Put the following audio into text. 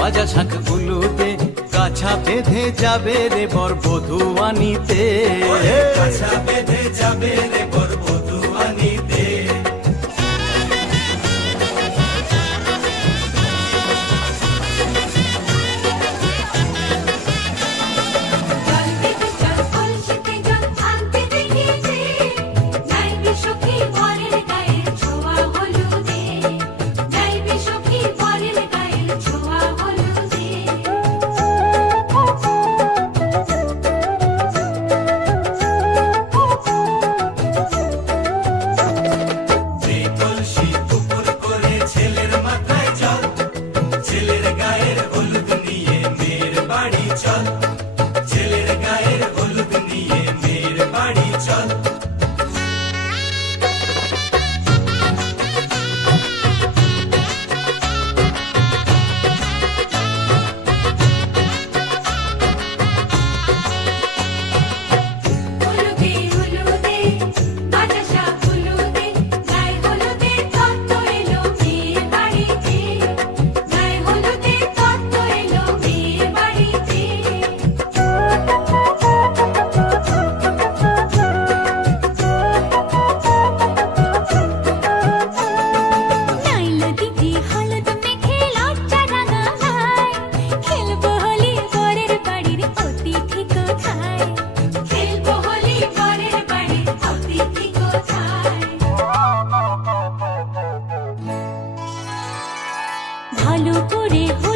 বাজা শাখ গুলোতে কাছা বেঁধে যাবে রে বর বধুয়ানিতে sucuri. Uh!